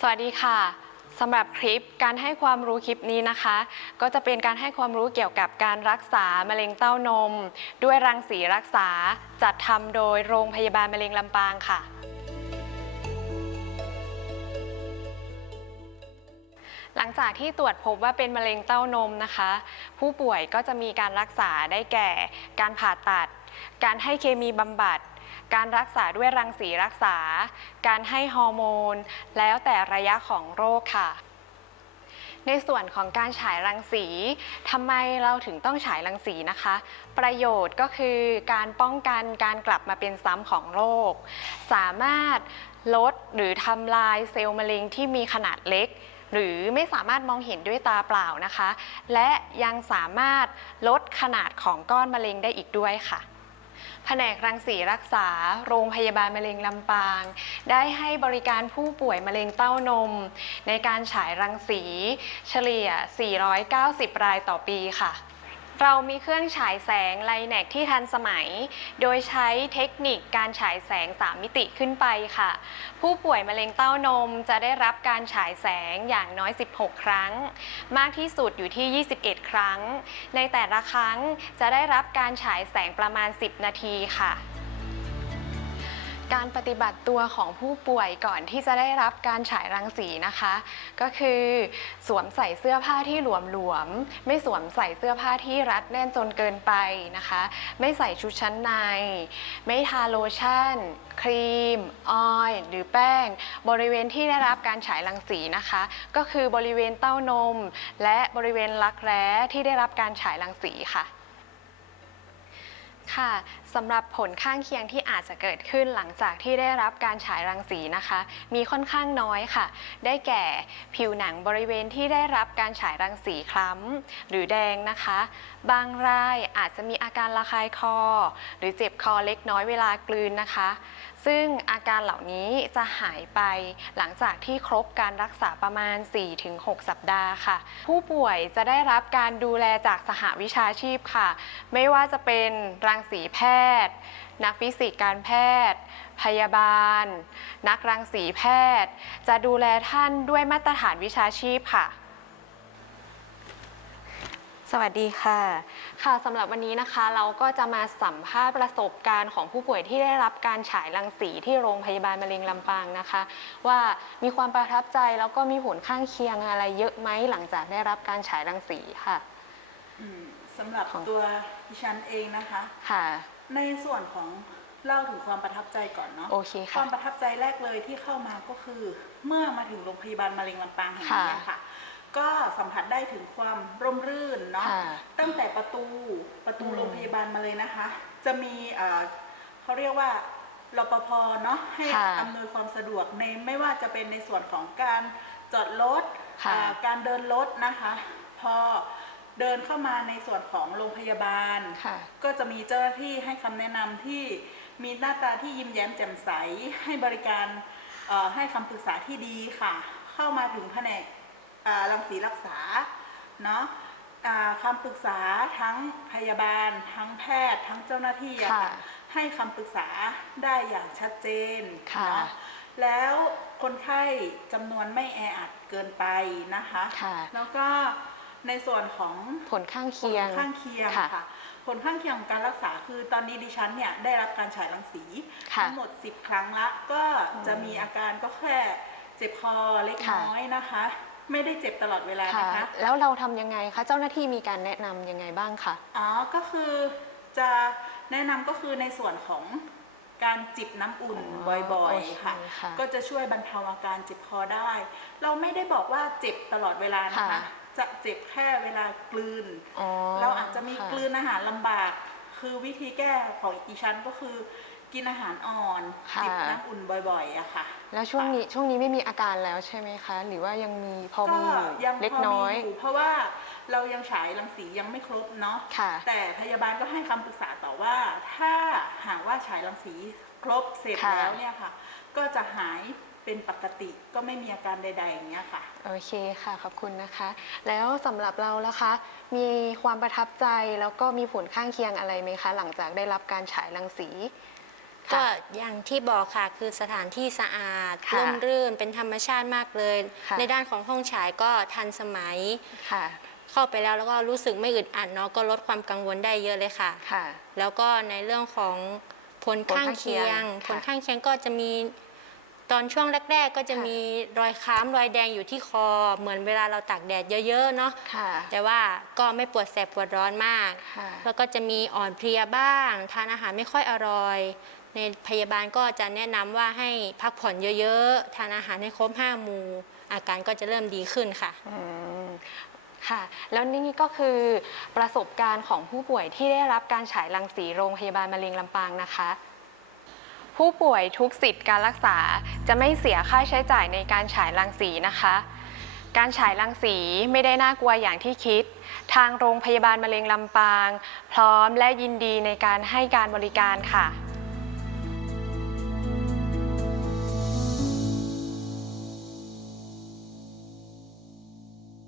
สวัสดีค่ะสำหรับคลิปการให้ความรู้คลิปนี้นะคะ ก็จะเป็นการให้ความรู้เกี่ยวกับการรักษามะเร็งเต้านม ด้วยรังสีรักษาจัดทำโดยโรงพยาบาลมะเร็งลำปางค่ะ หลังจากที่ตรวจพบว่าเป็นมะเร็งเต้านมนะคะ ผู้ป่วยก็จะมีการรักษาได้แก่ การผ่าตัด การให้เคมีบำบัด การรักษาด้วยรังสีรักษา การให้ฮอร์โมน แล้วแต่ระยะของโรคค่ะ ในส่วนของการฉายรังสีทำไมเราถึงต้องฉายรังสีนะคะ ประโยชน์ก็คือการป้องกันการกลับมาเป็นซ้ำของโรค สามารถลดหรือทำลายเซลล์มะเร็งที่มีขนาดเล็กหรือไม่สามารถมองเห็นด้วยตาเปล่านะคะ และยังสามารถลดขนาดของก้อนมะเร็งได้อีกด้วยค่ะ แผนกรังสีรักษา โรงพยาบาลมะเร็งลำปาง ได้ให้บริการผู้ป่วยมะเร็งเต้านม ในการฉายรังสี เฉลี่ย 490 รายต่อปีค่ะ เรามีเครื่องฉายแสงไลแนกที่ทันสมัย โดยใช้เทคนิคการฉายแสง 3 มิติขึ้นไปค่ะ ผู้ป่วยมะเร็งเต้านมจะได้รับการฉายแสงอย่างน้อย 16 ครั้ง มากที่สุดอยู่ที่ 21 ครั้ง ในแต่ละครั้งจะได้รับการฉายแสงประมาณ 10 นาทีค่ะ การปฏิบัติตัวของผู้ป่วยก่อนที่จะได้รับการฉายรังสีนะคะ ก็คือสวมใส่เสื้อผ้าที่หลวมๆไม่สวมใส่เสื้อผ้าที่รัดแน่นจนเกินไปนะคะ ไม่ใส่ชุดชั้นใน ไม่ทาโลชั่น ครีม ออยล์หรือแป้ง บริเวณที่ได้รับการฉายรังสีนะคะ ก็คือบริเวณเต้านม และบริเวณรักแร้ที่ได้รับการฉายรังสีค่ะ ค่ะสำหรับผลข้างเคียงที่อาจจะเกิดขึ้นหลังจากที่ได้รับการฉายรังสีนะคะ มีค่อนข้างน้อยค่ะ ได้แก่ผิวหนังบริเวณที่ได้รับการฉายรังสีคล้ำหรือแดงนะคะ บางรายอาจจะมีอาการระคายคอ หรือเจ็บคอเล็กน้อยเวลากลืนนะคะ ซึ่งอาการเหล่านี้จะหายไปหลังจากที่ครบการรักษาประมาณ 4-6 สัปดาห์ค่ะ ผู้ป่วยจะได้รับการดูแลจากสหวิชาชีพค่ะ ไม่ว่าจะเป็นรังสีแพทย์ นักฟิสิกส์การแพทย์ พยาบาล นักรังสีแพทย์ จะดูแลท่านด้วยมาตรฐานวิชาชีพค่ะ สวัสดีค่ะ ค่ะสำหรับวันนี้นะคะเราก็จะมาสัมภาษณ์ประสบการณ์ของผู้ป่วยที่ได้รับการฉายรังสีที่โรงพยาบาลมะเร็งลำปางนะคะ ว่ามีความประทับใจแล้วก็มีผลข้างเคียงอะไรเยอะไหมหลังจากได้รับการฉายรังสีค่ะอืมสำหรับของตัวดิฉันเองนะคะ ค่ะ ในส่วนของเล่าถึงความประทับใจก่อนเนาะโอเคคค่ะวามประทับใจแรกเลยที่เข้ามาก็คือ เมื่อมาถึงโรงพยาบาลมะเร็งลำปางแห่งนี้ค่ะค่ะ ก็สัมผัสได้ถึงความร่มรื่นเนาะค่ะตั้งแต่ประตูประตูอืม โรงพยาบาลมาเลยนะคะ จะมีเอ่อเขาเรียกว่ารปภเนาะให้ค่ะอำนวยความสะดวกในไม่ว่าจะเป็นในส่วนของการจอดรถค่ะ อ่าการเดินรถนะคะ พอเดินเข้ามาในส่วนของโรงพยาบาล ค่ะ ก็จะมีเจ้าหน้าที่ให้คำแนะนำที่มีหน้าตาที่ยิ้มแย้มแจ่มใส ให้บริการเอ่อให้คำปรึกษาที่ดีค่ะ เข้ามาถึงแผนกอ่า รังสีรักษาเนาะอ่าคำปรึกษาทั้งพยาบาล ทั้งแพทย์ ทั้งเจ้าหน้าที่อะค่ะค่ะให้คำปรึกษาได้อย่างชัดเจนค่ะเนาะแล้วคนไข้จำนวนไม่แออัดเกินไปนะคะค่ะแล้วก็ในส่วนของผลข้างเคียงผลข้างเคียงค่ะค่ะ ผลข้างเคียงของการรักษาคือตอนนี้ดิฉันเนี่ยได้รับการฉายรังสีค่ะทั้งหมด 10 ครั้งละก็จะมีอาการก็แค่เจ็บคอเล็กค่ะน้อยนะคะ ไม่ได้เจ็บตลอดเวลาค่ะนะคะ แล้วเราทำยังไงคะ เจ้าหน้าที่มีการแนะนำยังไงบ้างคะ อ๋อ ก็คือจะแนะนำก็คือในส่วนของการจิบน้ำอุ่นอ๋อบ่อยโอเคๆค่ะค่ะ ก็จะช่วยบรรเทาอาการเจ็บคอได้ เราไม่ได้บอกว่าเจ็บตลอดเวลานะคะค่ะจะเจ็บแค่เวลากลืนอ๋อเราอาจจะมีค่กลืนอาหารลำบาก คือวิธีแก้ของอีชันก็คือ กินอาหารอ่อนค่ะจิบน้ำอุ่นบ่อยๆอะค่ะ แล้วช่วงนี้ช่วงนี้ไม่มีอาการแล้วใช่ไหมคะ หรือว่ายังมีพอก็มีอยู่ยังเล็กพอน้มีอยอยู่เพราะว่าเรายังฉายรังสียังไม่ครบเนาะค่ะ แต่พยาบาลก็ให้คำปรึกษาต่อว่า ถ้าหากว่าฉายรังสีครบเสร็จค่ะ แล้วเนี่ยค่ะ ก็จะหายเป็นปกติก็ไม่มีอาการใด ๆ อย่างเงี้ยค่ะ โอเคค่ะขอบคุณนะคะ แล้วสำหรับเราล่ะคะ มีความประทับใจแล้วก็มีผลข้างเคียงอะไรไหมคะ หลังจากได้รับการฉายรังสีค่ะ ก็อย่างที่บอกค่ะคือสถานที่สะอาดค่ะร่มรื่นเป็นธรรมชาติมากเลยค่ะในด้านของห้องฉายก็ทันสมัยค่ะเข้าไปแล้วแล้วก็รู้สึกไม่อึดอัดเนาะก็ลดความกังวลได้เยอะเลยค่ะค่ะ แล้วก็ในเรื่องของผลข้างเคียงผผลลข้าข้างงเคีเคียยงงก็จะมีตอนช่วงแรก ๆ ก็จะค่ะมีรอยค้ำรอยแดงอยู่ที่คอ เหมือนเวลาเราตากแดดเยอะๆเนาะค่ะแต่ว่าก็ไม่ปวดแสบปวดร้อนมากค่ะแล้วก็จะมีอ่อนเพลียบ้าง ทานอาหารไม่ค่อยอร่อย ในพยาบาลก็จะแนะนำว่าให้พักผ่อนเยอะๆ ทานอาหารให้ครบห้าหมู่ อาการก็จะเริ่มดีขึ้นค่ะ อืมค่ะ แล้วนี่ก็คือประสบการณ์ของผู้ป่วยที่ได้รับการฉายรังสีโรงพยาบาลมะเร็งลำปางนะคะ ผู้ป่วยทุกสิทธิ์การรักษาจะไม่เสียค่าใช้จ่ายในการฉายรังสีนะคะ การฉายรังสีไม่ได้น่ากลัวอย่างที่คิด ทางโรงพยาบาลมะเร็งลำปาง พร้อมและยินดีในการให้การบริการค่ะ